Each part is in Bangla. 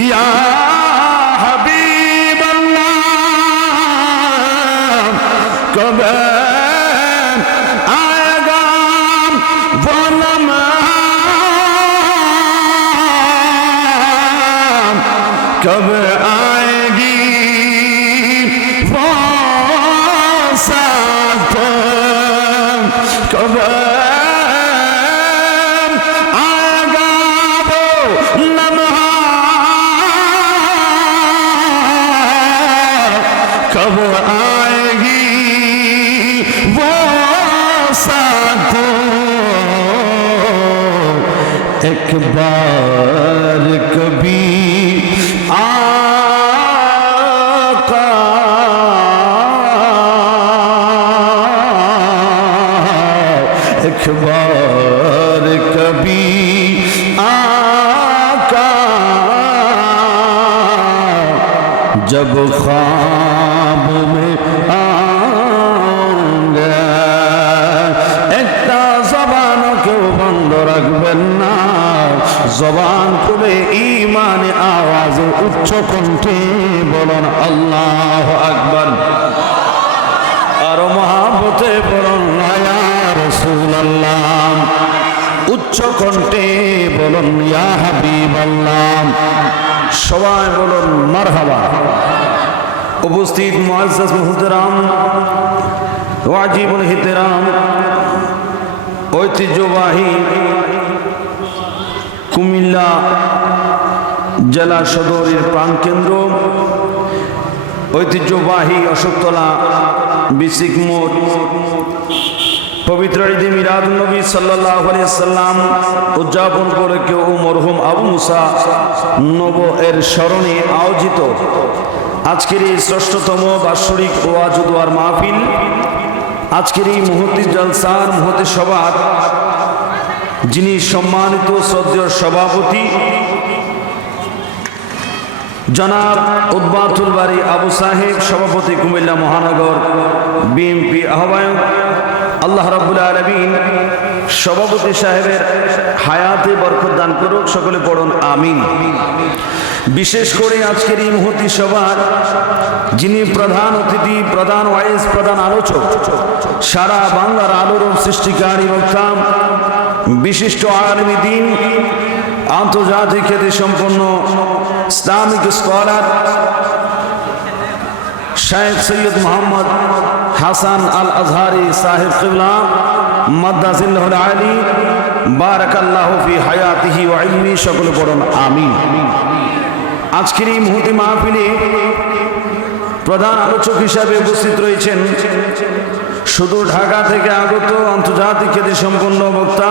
ইয়া হাবিবাল্লাহ কবে আয়েগা वो ایک بار کبھی آقا ایک بار کبھی آقا جب خان ইমানে আওয়াজে উচ্চ কণ্ঠে বলুন, আল্লাহ আকবর। আরও মহাবতে বলুন উচ্চ কণ্ঠে বলুন, ইয়া হাবিব আল্লাহ সবাই বলুন, মারহাবা। উপস্থিত মুআজ্জাজ মুহতারাম, ওয়াজিবুল হিতেরাম ঐতিহ্যবাহী কুমিল্লা জেলা সদরের প্রাণকেন্দ্র। ঐতিহ্যবাহী অশোকতলা, বিসিক মোড়। পবিত্র ঈদে মিরাদ নবী সাল্লাহ সাল্লাম উদযাপন করে কেউ মরহুম আবু মুসা নব এর স্মরণে আয়োজিত। আজকের এই ষষ্ঠতম বাৎসরিক ওয়াজুদুয়ার মাহফিল, আজকের এই মুহূর্তে জলসার মুহূর্তে সভার যিনি সম্মানিত সদ্য সভাপতি জনাব উদ্বাতুল বাড়ি আবু সাহেব, সভাপতি কুমিল্লা মহানগর, বিএনপি আহ্বায়ক, আল্লাহ রাবুল আলমিন, সভাপতি সাহেবের হায়াতে বরকত দান করুক, সকলে পড়ুন, আমিন। বিশেষ করে আজকের এই মুহূর্তে সভার যিনি প্রধান অতিথি, প্রধান ওয়াইস প্রধান আলোচক, সারা বাংলার আলোড়ন সৃষ্টিকারী বিশিষ্ট আগামী দিন আন্তর্জাতিক খ্যাতি সম্পন্ন ইসলামিক স্কলার শাহেদ সৈয়দ মোহাম্মদ হাসান আল আজহারি সাহেব কিবলা মাদ্দাজিল্লাহুল আলী, বারাকাল্লাহু ফি হায়াতিহি ওয়া ইলমি, সকলে পড়ুন, আমিন। আজকের এই মুহূর্তে মাহফিলে প্রধান আলোচক হিসাবে উপস্থিত রয়েছেন শুধু ঢাকা থেকে আগত আন্তর্জাতিক খ্যাতি সম্পন্ন বক্তা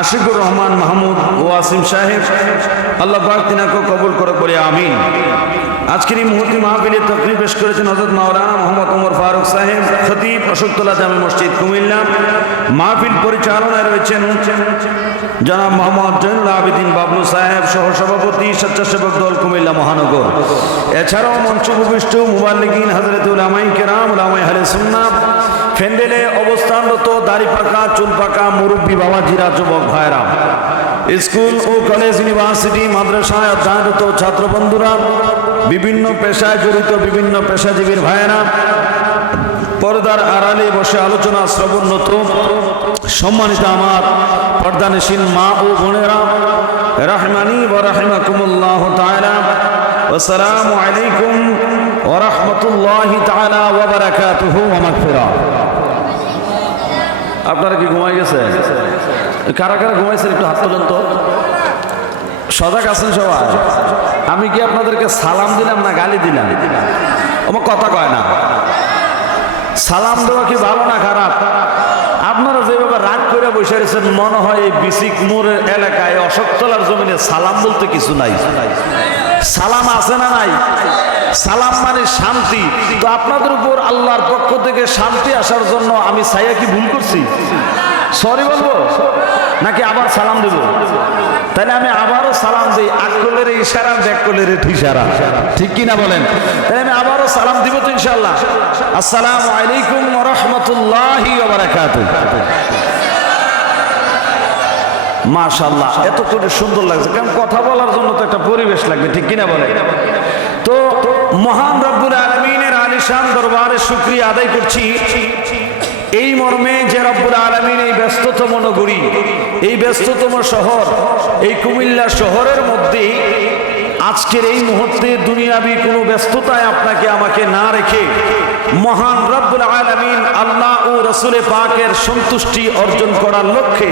আশিকুর রহমান মাহমুদ ওয়াসিম সাহেব আল্লাহ পাক তিনাকে কবুল করে করে আমিন। আজকের এই মুহূর্তে মাহফিলে তকরি পেশ করেছেন হজরত মাওলানা মোহাম্মদ ওমর ফারুক সাহেব, খতিব অশোকতলা জামে মসজিদ, কুমিল্লা। মাহফিল পরিচালনায় রয়েছেন জনাব মোহাম্মদ জৈনুল আবেদিন বাবলু সাহেব সহ সভাপতি স্বেচ্ছাসেবক দল কুমিল্লা মহানগর। এছাড়াও মঞ্চ উপবিষ্ট মুবাল্লিগিন হজরতুল আমাই কেরাম উলামাই হালে সুন্না ফেন্ডেলে অবস্থানরত দাড়ি পাকা চুল পাকা মুরব্বী বাবাজিরা, যুবক ভাইরা স্কুল ও কলেজ ইউনিভার্সিটি, মাদ্রাসায় অধ্যয়নরত ছাত্র বন্ধুরা বিভিন্ন পেশায় জড়িত বিভিন্ন পেশাজীবীর ভাইয়েরা, পর্দার আড়ালে বসে আলোচনা শ্রবণরত সম্মানিত আমার পর্দানশীল মা ও বোনেরা, রহমানি ও রহমাকুমুল্লাহ তাআলা। আসসালামু আলাইকুম ওয়া রাহমাতুল্লাহি তাআলা ওয়া বারাকাতুহু ওয়া আপনারা কি ঘুমাই গেছে কারা কারা ঘুমাইছেন একটু হাত তোলেন তো সজাগ আছেন সবাই? আমি কি আপনাদেরকে সালাম দিলাম না গালি দিলাম? আমার কথা কয় না। সালাম দেওয়া কি ভালো না খারাপ? আপনারা যেভাবে রাগ করে বসে রয়েছেন, মনে হয় এই বিসিক মোড়ের এলাকায় অশোকতলার জমিনে সালাম বলতে কিছু নাই। সালাম আছে না নাই? সালাম মানে শান্তি। তো আপনাদের উপর আল্লাহর পক্ষ থেকে শান্তি আসার জন্য আমি সাইয়া কি ভুল করছি? সরি বলব? নাকি আবার সালাম দেব? তাহলে আমি আবারও সালাম দিই, আকলের ইশারা, ব্যাকলের ইশারা। ঠিক কি না বলেন? তাহলে আমি আবারও সালাম দিব তো ইনশাল্লাহ আসসালামু আলাইকুম রাহমাতুল্লাহি মাশাল্লাহ এত করে সুন্দর লাগছে। কারণ কথা বলার জন্য তো একটা পরিবেশ লাগবে, ঠিক কিনা বলে তো মহান রব্বুল আলমিনের আলিশান দরবারে শুক্রিয়া আদায় করছি। এই মর্মে যে রব্বুল আলমিন এই ব্যস্ততম নগরী, এই ব্যস্ততম শহর, এই কুমিল্লা শহরের মধ্যে আজকের এই মুহূর্তে দুনিয়াবি কোনো ব্যস্ততায় আপনাকে আমাকে না রেখে মহান রব্বুল আলমিন আল্লাহ ও রসুলে পাকের সন্তুষ্টি অর্জন করার লক্ষ্যে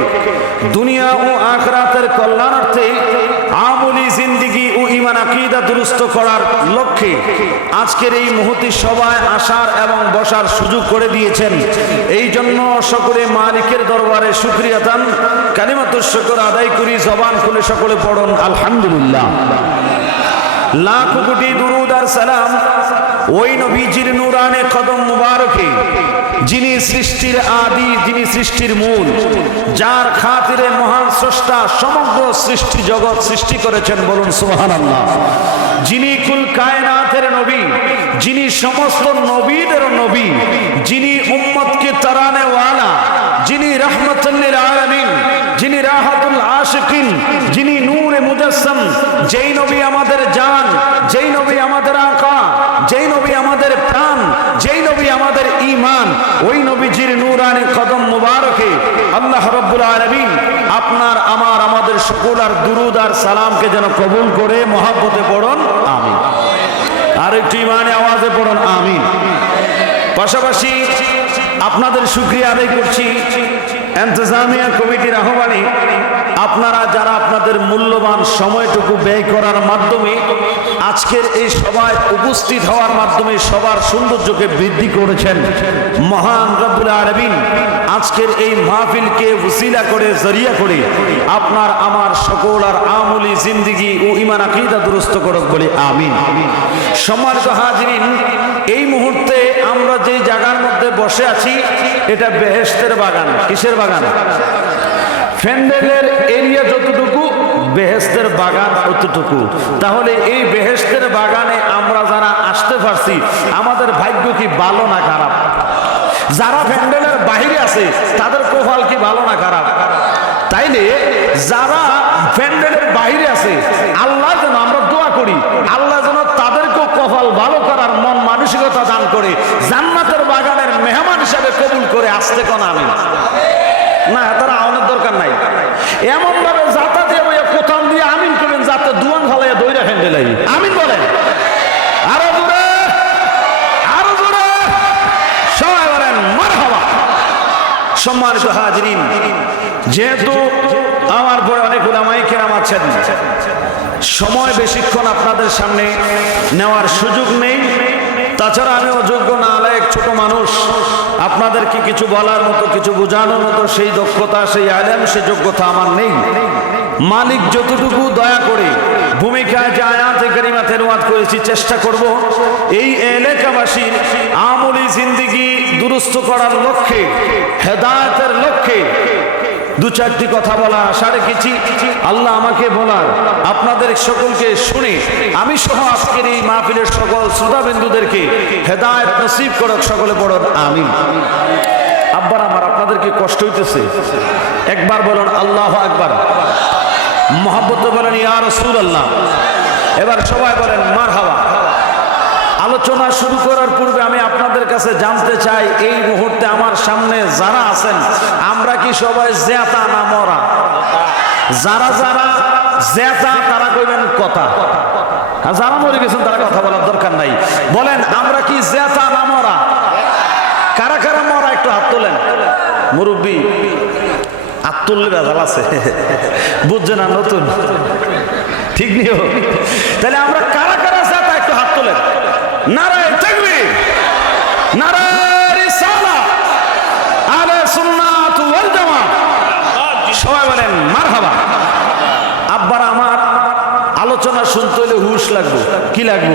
দুনিয়া ও আখরাতের কল্যাণার্থে আমলি জিন্দিগি ইমান, আকিদা দুরুস্ত করার লক্ষ্যে আজকের এই মুহূর্তে সবাই আসার এবং বসার সুযোগ করে দিয়েছেন। এই জন্য সকলে মালিকের দরবারে শুক্রিয়া দান। কালিমাতুর শুকর আদায় করি, জবান খুলে সকলে পড়ন, আলহামদুলিল্লাহ। লাখ কোটি দুরুদ আর সালাম ওই নবীজির নুরানে কদম মুবারকে, যিনি সৃষ্টির আদি, যিনি সৃষ্টির মূল, যার খাতিরে মহান স্রষ্টা সমগ্র সৃষ্টি জগৎ সৃষ্টি করেছেন বলুন সুবহানাল্লাহ। যিনি কুল কায়নাতের নবী, যিনি সমস্ত নবীদের নবী, যিনি উম্মতকে তারানে ওয়ালা, যিনি রহমতুল্লিল আলামিন, যিনি রাহাতুল আশিকিন, যিনি নূরে মুজাসসাম যেই নবী আমাদের জান, যেই নবী আমাদের আকা যেই নবী আমাদের প্রাণ যেই নবী আমাদের ঈমান ওই নবীজির নূরানি কদম মুবারকে আল্লাহ রব্বুল আলমিন আপনার, আমার, আমাদের সকল আর দুরুদ আর সালামকে যেন কবুল করে, মহাব্বতে পড়ন আমি আর ইমানে আওয়াজে পড়ন আমি পাশাপাশি আপনাদের সুক্রিয়া আদায় করছি। এন্তজামিয়া কমিটির আহ্বানে আপনারা যারা আপনাদের মূল্যবান সময়টুকু ব্যয় করার মাধ্যমে আজকের এই সভায় উপস্থিত হওয়ার মাধ্যমে সবার সৌন্দর্যকে বৃদ্ধি করেছেন মহান রব্বুল আরবিন আজকের এই মাহফিলকে উসিলা করে, জরিয়া করে আপনার, আমার সকল আর আমলি জিন্দিগি ও ইমান আকিদা দুরস্ত করক বলে আমিন। সম্মানিত হাজিরিন, এই মুহূর্তে আমরা যে মধ্যে বসে আছি, এটা বেহেস্তের বাগান। কিসের বাগান? ফ্যান্ডেলের এরিয়া যতটুকু বেহেস্তের বাগান অতটুকু। তাহলে এই বেহেস্তের বাগানে আমরা যারা আসতে পারছি, আমাদের ভাগ্য কি ভালো না খারাপ? যারা ফ্যান্ডেলের বাহিরে আছে, তাদের প্রোফাইল কি ভালো না খারাপ? তাইলে যারা প্যান্ডেলের বাইরে আছে, আল্লাহ যেন আমরা দোয়া করি, আল্লাহ যেন তাদেরকেও কপাল ভালো করার মন মানসিকতা দান করে। মেহমান হিসাবে কবুল করে আসতে কোন আমি? না, তারা আওয়ানোর দরকার নাই। এমন ভাবে যাতা দিয়ে ওই কোথাও দিয়ে আমিন করবেন, যাতে দুয়ান আমিন আরও দূরে আরও দূরে সবাই বলেন যেহেতু আমার অনেক সময় বেশিক্ষণ আপনাদের সামনে নেওয়ার সুযোগ নেই। তাছাড়া আমি অযোগ্য না এক ছোট মানুষ। আপনাদেরকে কিছু বলার মতো, কিছু বোঝানোর মতো সেই দক্ষতা, সেই আলেম সেই যোগ্যতা আমার নেই। মালিক যতটুকু দয়া করে ভূমিকায় যে আয়াতে গরিমা তেরোয়াত করেছি, চেষ্টা করব এই এলাকাবাসীর আমলি জিন্দিগি দুরুস্ত করার লক্ষ্যে, হেদায়তের লক্ষ্যে দু চারটি কথা বলা আশা রেখেছি। আল্লাহ আমাকে বলার, আপনাদের সকলকে শুনে আমি সহ আজকের এই মাহফিলের সকল শ্রোতাবিন্দুদেরকে হেদায়ত নসিব করক সকলে পড়ন আমি আব্বার আমার, আপনাদেরকে কষ্ট হইতেছে। একবার বলুন, আল্লাহ একবার মোহাম্মত বলেন, ইয়া রসুল আল্লাহ এবার সবাই বলেন মার হাওয়া আলোচনা শুরু করার পূর্বে আমি আপনাদের কাছে জানতে চাই, এই মুহূর্তে আমার সামনে যারা আছেন, আমরা কি সবাই জেতা না মরা? যারা যারা জেতা তারা কইবেন কথা। যারা মরে গেছেন, তারা কথা বলার দরকার নাই। বলেন, আমরা কি জেতা না মরা? কারা কারা মরা? একটু হাত তোলেন। মুরব্বী, হাত তুললে আছে। বুঝছে না নতুন? ঠিক নিও তাহলে আমরা কারা কারা জেতা একটু হাত তোলেন। নারায় থাকবে নারায় সালা। আলে সুন্নাত ওয়াল জামাত। সবাই বলেন, মারহাবা। আব্বার আমার আলোচনা শুনতে হলে হুশ লাগবে। কি লাগবো?